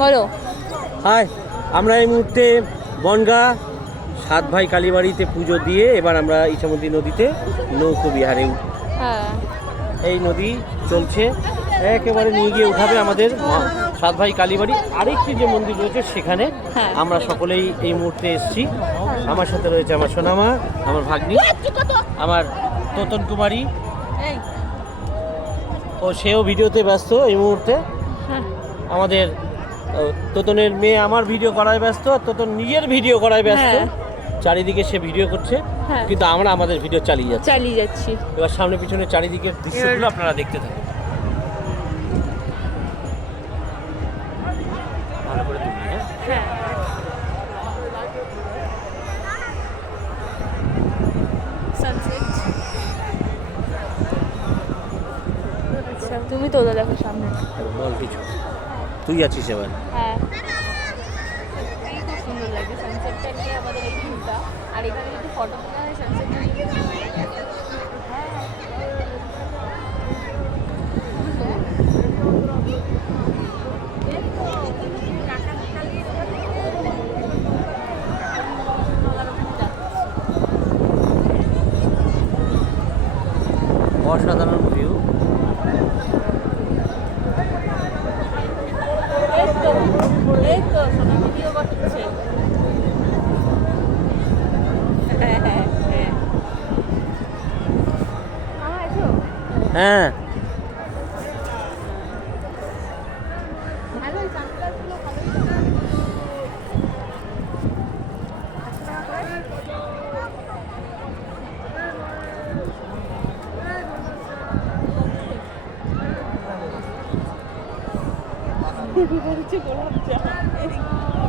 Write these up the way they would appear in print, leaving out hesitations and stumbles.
বলো। হাই, আমরা এই মুহূর্তে বনগাঁ 7 ভাই কালীবাড়িতে পুজো দিয়ে এবার আমরা ইছামতি নদীতে নৌকো বিহারে হ্যাঁ, এই নদী চলছে একেবারে নিয়ে গিয়ে উঠাবে আমাদের 7 ভাই কালীবাড়ি। আরেকটি যে মন্দির রয়েছে সেখানে হ্যাঁ। আমরা সকলেই এই মুহূর্তে এসেছি। আমার সাথে রয়েছে আমার সোনামা, আমার ভাগ্নি, আমার তোতন কুমারী, ও সেও ভিডিওতে ব্যস্ত এই মুহূর্তে। আমাদের তোতনের মেয়ে আমার ভিডিও করায় ব্যস্ত, আর তোতন নিজের ভিডিও করায় ব্যস্ত। হ্যাঁ। চারিদিকে সে ভিডিও করছে, হ্যাঁ। কিন্তু আমরা আমাদের ভিডিও চালিয়ে যাচ্ছি। এবার সামনে পিছনে চারিদিকের দৃশ্যগুলো আপনারা দেখতে থাকুন। ভালো করে তুলি, হ্যাঁ? আচ্ছা, তুমি তো দেখো সামনে। বল কিছু, তুই আছিস এবার। হ্যাঁ, সত্যিই খুব সুন্দর লাগে সানসেটটা নিয়ে আমাদের এই ভিউটা। আর এখানে যদি ফটো তোলা হয় সানসেটটা নিয়ে অসাধারণ ভিউ। এই তো সোনা ভিডিও করছে। হ্যাঁ,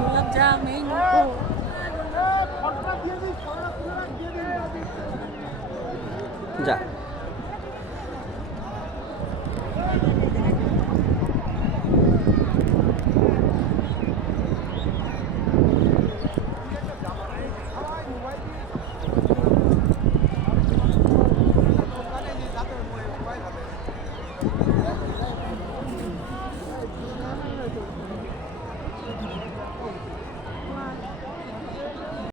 গোলাপ জাম এই যা।